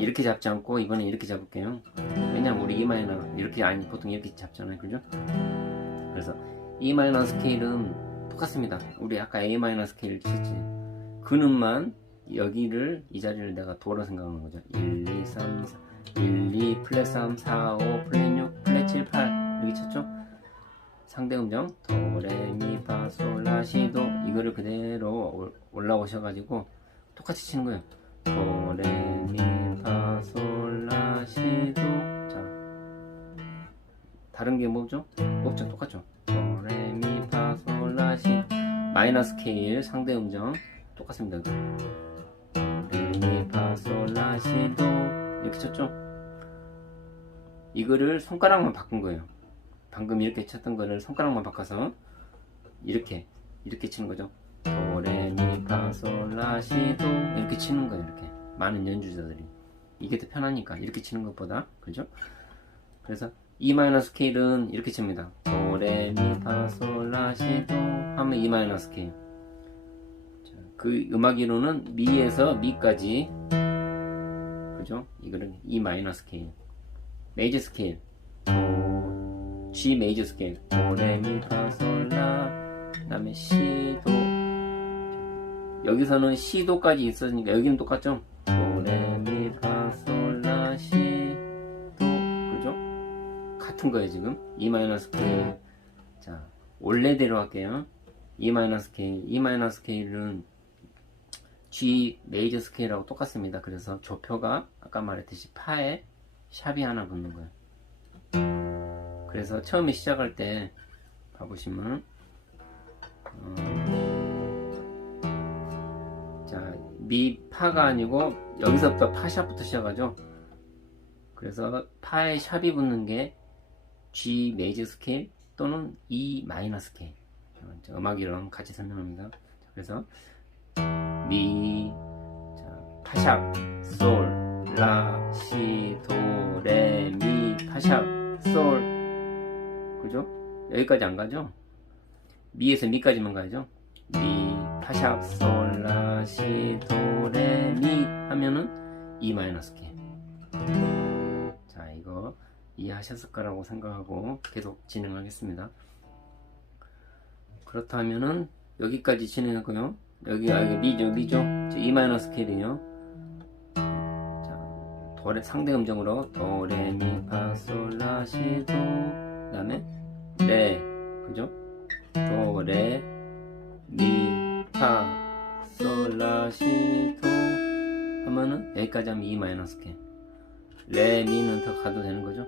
이렇게 잡지 않고 이번엔 이렇게 잡을게요. 왜냐면 우리 E 마이너 이렇게 아니 보통 이렇게 잡잖아요, 그죠? 그래서 E 마이너 스케일은 똑같습니다. 우리 아까 A 마이너 스케일 쳤지. 그는만 여기를 이 자리를 내가 도로 생각하는 거죠. 1, 2, 3, 4, 1, 2, 플랫 3, 4, 5, 플랫 6, 플랫 7, 8 여기 쳤죠? 상대 음정 도레미파솔라시도 이거를 그대로 올- 올라오셔가지고 똑같이 치는 거예요. 도레미 다른 게 뭐죠? 없죠 똑같죠. 도레미파솔라시 마이너 스 케일 상대 음정 똑같습니다. 도레미파솔라시도 이렇게 쳤죠? 이거를 손가락만 바꾼 거예요. 방금 이렇게 쳤던 거를 손가락만 바꿔서 이렇게 이렇게 치는 거죠. 도레미파솔라시도 이렇게 치는 거예요. 이렇게 많은 연주자들이 이게 더 편하니까 이렇게 치는 것보다 그죠? 그래서 E 스케일은 이렇게 칩니다. 도레미파솔라시도 하면 E. 자, 그 음악 이론은 미에서 미까지 그죠? 이거는 E 스케일. 메이저 스케일. 도, G 메이저 스케일. 도레미파솔라 그 다음에 시도 여기서는 시도까지 있었으니까 여기는 똑같죠? 같은 거예요 지금. E 마이너 스케일 자 원래대로 할게요. E 마이너 스케일 E 마이너 스케일은 G 메이저 스케일하고 똑같습니다. 그래서 조표가 아까 말했듯이 파에 샵이 하나 붙는 거예요. 그래서 처음에 시작할 때 봐보시면 어, 자, 미 파가 아니고 여기서부터 파샵부터 시작하죠. 그래서 파에 샵이 붙는 게 G 메이저 스케일 또는 E 마이너 스케일. 음악 이론 같이 설명합니다. 자, 그래서 미, 자, 파샵, 솔, 라, 시, 도, 레, 미, 파샵, 솔. 그죠? 여기까지 안 가죠? 미에서 미까지만 가야죠. 미, 파샵, 솔, 라, 시, 도, 레, 미 하면은 E 마이너스 K. 자, 이거 이해하셨을 거라고 생각하고 계속 진행하겠습니다. 그렇다면은 여기까지 진행하고요. 여기 아, 여기 미죠, 미죠. E 마이너스 K는요. 자, 도레 상대 음정으로 도레 미파솔라시도 그다음에 레 그죠? 도, 레, 미, 파, 솔, 라, 시, 도 하면은 여기까지 하면 E 마이너스 K. 레, 미는 더 가도 되는 거죠?